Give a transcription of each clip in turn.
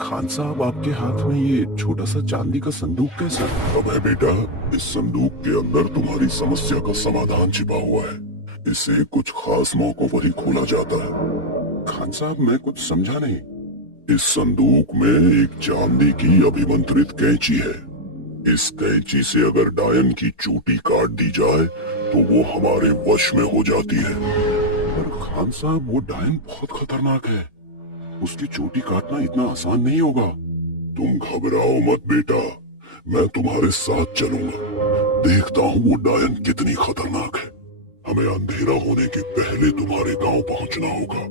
खान साहब, आपके हाथ में ये छोटा सा चांदी का संदूक कैसा? अब है बेटा, इस संदूक के अंदर तुम्हारी समस्या का समाधान छिपा हुआ है। इसे कुछ खास मौकों पर ही खोला जाता है। खान साहब, मैं कुछ समझा नहीं। इस संदूक में एक चांदी की अभिमंत्रित कैंची है। इस कैंची से अगर डायन की चोटी काट दी जाए तो वो हमारे वश में हो जाती है। पर खान साहब, वो डायन बहुत खतरनाक है। उसकी चोटी काटना इतना आसान नहीं होगा। तुम घबराओ मत बेटा, मैं तुम्हारे साथ चलूंगा। देखता हूँ वो डायन कितनी खतरनाक है। हमें अंधेरा होने के पहले तुम्हारे गांव पहुंचना होगा।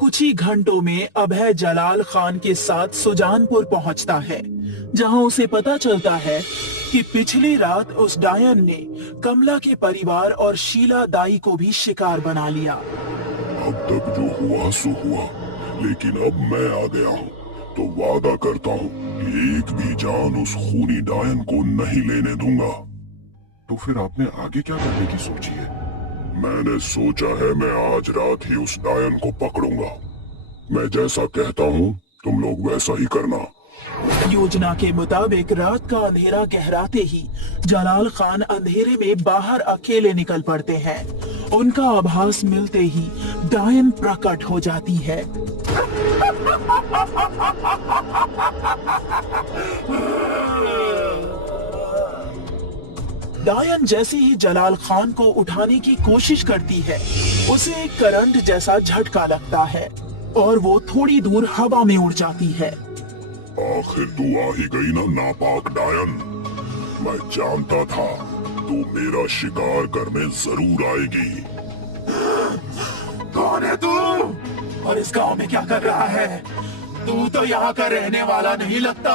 कुछ ही घंटों में अभय जलाल खान के साथ सुजानपुर पहुंचता है, जहां उसे पता चलता है कि पिछली रात उस डायन ने कमला के परिवार और शीला दाई को भी शिकार बना लिया। अब तक जो हुआ सो हुआ, लेकिन अब मैं आ गया हूँ तो वादा करता हूँ कि एक भी जान उस खूनी डायन को नहीं लेने दूंगा। तो फिर आपने आगे क्या करने की सोची है? मैंने सोचा है मैं आज रात ही उस डायन को पकड़ूंगा। मैं जैसा कहता हूँ तुम लोग वैसा ही करना। योजना के मुताबिक रात का अंधेरा गहराते ही जलाल खान अंधेरे में बाहर अकेले निकल पड़ते हैं। उनका आभास मिलते ही डायन प्रकट हो जाती है। डायन जैसे ही जलाल खान को उठाने की कोशिश करती है, उसे एक करंट जैसा झटका लगता है और वो थोड़ी दूर हवा में उड़ जाती है। आखिर तू आ ही गई ना नापाक डायन। मैं जानता था तू मेरा शिकार करने जरूर आएगी। कौन है तू और इस गांव में क्या कर रहा है? तू तो यहाँ का रहने वाला नहीं लगता।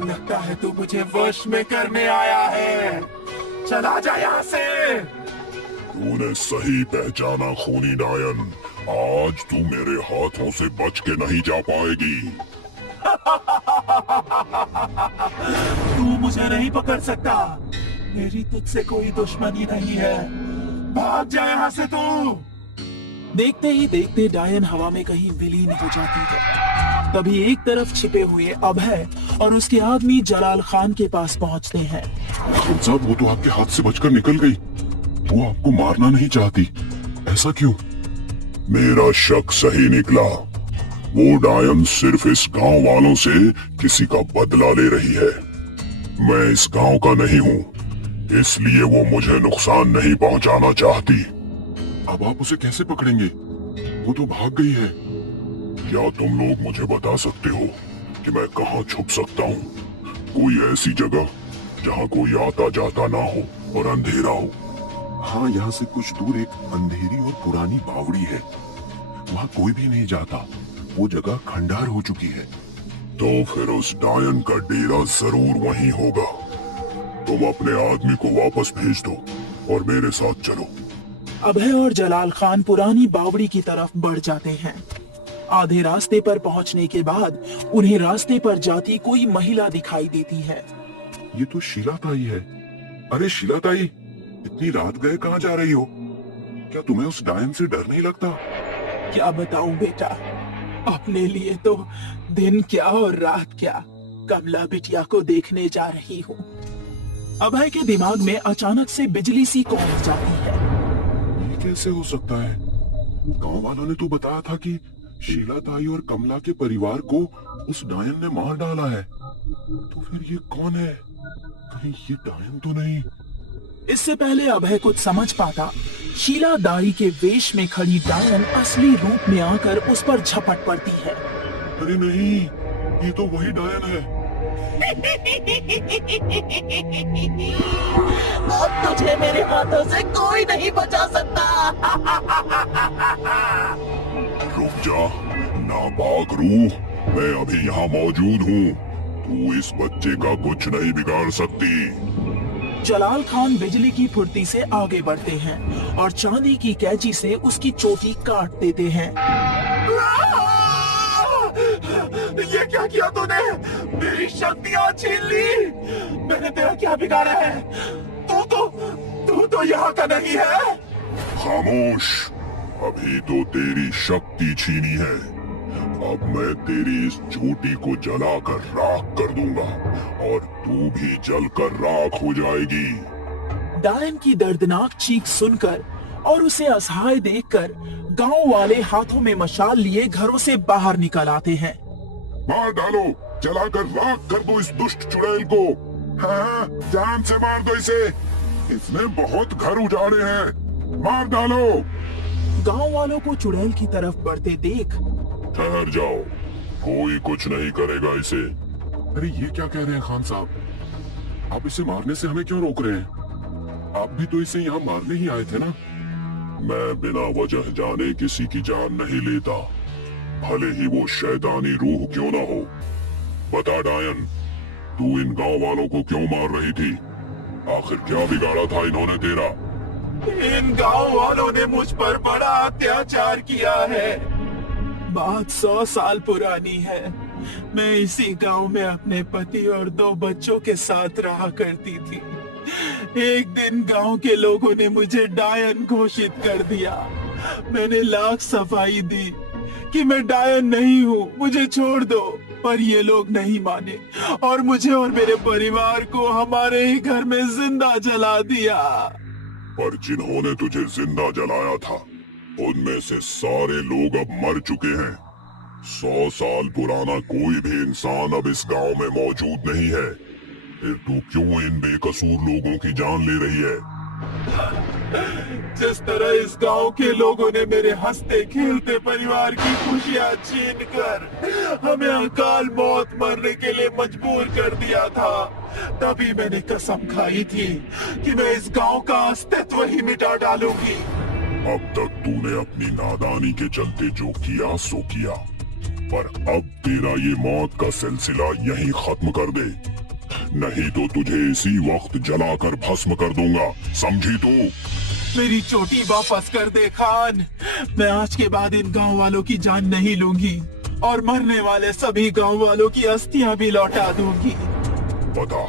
लगता है तू मुझे वश में करने आया है। चला जा यहाँ से। तूने सही पहचाना खूनी डायन। आज तू मेरे हाथों से बच के नहीं जा पाएगी। तू मुझे नहीं पकड़ सकता। मेरी तुझसे कोई दुश्मनी नहीं है। भाग जा यहाँ से तू। देखते ही देखते डायन हवा में कहीं विलीन हो जाती है। तभी एक तरफ छिपे हुए अभय और उसके आदमी जलाल खान के पास पहुंचते हैं। खान साहब, वो तो आपके हाथ से बचकर निकल गई। वो आपको मारना नहीं चाहती। ऐसा क्यों? मेरा शक सही निकला। वो डायन सिर्फ इस गांव वालों से किसी का बदला ले रही है। मैं इस गांव का नहीं हूँ, इसलिए वो मुझे नुकसान नहीं पहुंचाना चाहती। अब आप उसे कैसे पकड़ेंगे? वो तो भाग गई है। क्या तुम लोग मुझे बता सकते हो कि मैं कहाँ छुप सकता हूँ? कोई ऐसी जगह जहाँ कोई आता जाता ना हो और अंधेरा हो। हाँ, यहाँ से कुछ दूर एक अंधेरी और पुरानी बावड़ी है। वहाँ कोई भी नहीं जाता। वो जगह खंडार हो चुकी है। तो फिर उस डायन का डेरा जरूर वहीं होगा। तुम अपने आदमी को वापस भेज दो और मेरे साथ चलो। अभय और जलाल खान पुरानी बावड़ी की तरफ बढ़ जाते हैं। आधे रास्ते पर पहुंचने के बाद उन्हें रास्ते पर जाती कोई महिला दिखाई देती है। ये तो शीला ताई है। अरे शीला ताई, इतनी रात गए कहाँ जा रही हो? क्या तुम्हें उस डायन से डर नहीं लगता? क्या बताऊं बेटा, अपने लिए तो दिन क्या और रात क्या, कमला बिटिया को देखने जा रही हूँ। अभय के दिमाग में अचानक से बिजली सी कौंध जाती है। ये कैसे हो सकता है? गांव वालों ने तो बताया था कि शीला ताई और कमला के परिवार को उस डायन ने मार डाला है। तो फिर ये कौन है? कहीं ये डायन तो नहीं? इससे पहले अभय कुछ समझ पाता, शीला दाई के वेश में खड़ी डायन असली रूप में आकर उस पर झपट पड़ती है। अरे नहीं, ये तो वही डायन है। अब तुझे मेरे हाथों से कोई नहीं बचा सकता। रुक जा नापाक रूह, मैं अभी यहाँ मौजूद हूँ। तू इस बच्चे का कुछ नहीं बिगाड़ सकती। जलाल खान बिजली की फुर्ती से आगे बढ़ते हैं और चांदी की कैंची से उसकी चोटी काट देते हैं। ये क्या किया तूने? मेरी शक्तियां छीन ली। मैंने तेरा क्या बिगाड़ा है? तू तो यहाँ का नहीं है। खामोश, अभी तो तेरी शक्ति छीनी है। अब मैं तेरी इस चोटी को जलाकर राख कर दूंगा और तू भी जलकर राख हो जाएगी। डायन की दर्दनाक चीख सुनकर और उसे असहाय देखकर गांव वाले हाथों में मशाल लिए घरों से बाहर निकल आते हैं। मार डालो, जलाकर राख कर दो इस दुष्ट चुड़ैल को। हाँ, जान से मार दो इसे, इसने बहुत घर उजाड़े हैं। मार डालो। गांव वालों को चुड़ैल की तरफ बढ़ते देख ठहर जाओ, कोई कुछ नहीं करेगा इसे। अरे ये क्या कह रहे हैं खान साहब? आप इसे मारने से हमें क्यों रोक रहे हैं? आप भी तो इसे यहाँ मारने ही आए थे ना? मैं बिना वजह जाने किसी की जान नहीं लेता, भले ही वो शैतानी रूह क्यों ना हो। बता डायन, तू इन गांव वालों को क्यों मार रही थी? आखिर क्या बिगाड़ा था इन्होंने तेरा? इन गांव वालों ने मुझ पर बड़ा अत्याचार किया है। बात 100 साल पुरानी है। मैं इसी गांव में अपने पति और 2 बच्चों के साथ रहा करती थी। एक दिन गांव के लोगों ने मुझे डायन घोषित कर दिया। मैंने लाख सफाई दी कि मैं डायन नहीं हूँ, मुझे छोड़ दो, पर ये लोग नहीं माने और मुझे और मेरे परिवार को हमारे ही घर में जिंदा जला दिया। पर जिन्होंने तुझे जिंदा जलाया था, उनमें से सारे लोग अब मर चुके हैं। 100 साल पुराना कोई भी इंसान अब इस गांव में मौजूद नहीं है। फिर तू क्यों इन बेकसूर लोगों की जान ले रही है? जिस तरह इस गांव के लोगों ने मेरे हंसते खेलते परिवार की खुशियां छीन कर हमें अकाल मौत मरने के लिए मजबूर कर दिया था, तभी मैंने कसम खाई थी कि मैं इस गांव का अस्तित्व ही मिटा डालूंगी। अब तक तूने अपनी नादानी के चलते जो किया सो किया, पर अब तेरा ये मौत का सिलसिला यहीं खत्म कर दे, नहीं तो तुझे इसी वक्त जलाकर भस्म कर दूंगा, समझी तू? मेरी चोटी वापस कर दे खान। मैं आज के बाद इन गांव वालों की जान नहीं लूंगी और मरने वाले सभी गांव वालों की अस्थियां भी लौटा दूंगी। बता,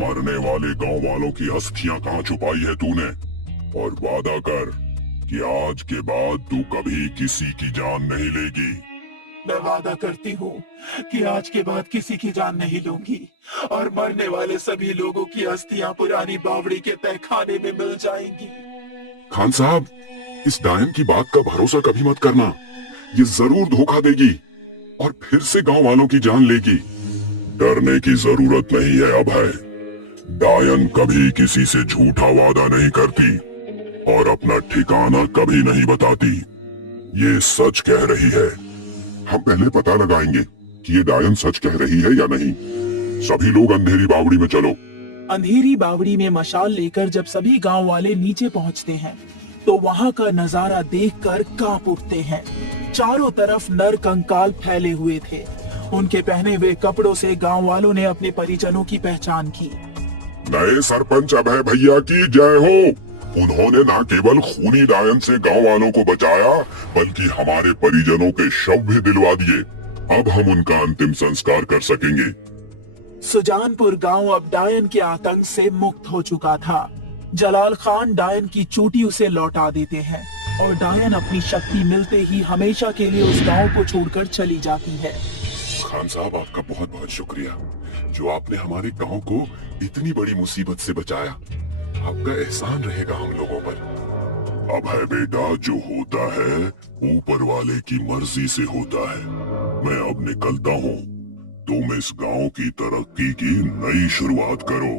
मरने वाले गांव वालों की अस्थियां कहाँ छुपाई है तूने? और वादा कर कि आज के बाद तू कभी किसी की जान नहीं लेगी। मैं वादा करती हूँ कि आज के बाद किसी की जान नहीं लूंगी और मरने वाले सभी लोगों की अस्थियां पुरानी बावड़ी के तहखाने में मिल जाएंगी। खान साहब, इस डायन की बात का भरोसा कभी मत करना। ये जरूर धोखा देगी और फिर से गांव वालों की जान लेगी। डरने की जरूरत नहीं है अभय। डायन कभी किसी से झूठा वादा नहीं करती और अपना ठिकाना कभी नहीं बताती। ये सच कह रही है। हम पहले पता लगाएंगे कि ये डायन सच कह रही है या नहीं। सभी लोग अंधेरी बावड़ी में चलो। अंधेरी बावड़ी में मशाल लेकर जब सभी गांव वाले नीचे पहुंचते हैं तो वहां का नजारा देखकर कांप उठते हैं। चारों तरफ नर कंकाल फैले हुए थे। उनके पहने हुए कपड़ों से गांव वालों ने अपने परिजनों की पहचान की। नए सरपंच अभय भैया की जय हो। उन्होंने न केवल खूनी डायन से गांव वालों को बचाया, बल्कि हमारे परिजनों के शव भी दिलवा दिए। अब हम उनका अंतिम संस्कार कर सकेंगे। सुजानपुर गांव अब डायन के आतंक से मुक्त हो चुका था। जलाल खान डायन की चोटी उसे लौटा देते हैं और डायन अपनी शक्ति मिलते ही हमेशा के लिए उस गांव को छोड़कर चली जाती है। खान साहब, आपका बहुत बहुत शुक्रिया जो आपने हमारे गांव को इतनी बड़ी मुसीबत से बचाया। आपका एहसान रहेगा हम लोगों पर। अभय बेटा, जो होता है ऊपर वाले की मर्जी से होता है। मैं अब निकलता हूँ। तुम इस गांव की तरक्की की नई शुरुआत करो।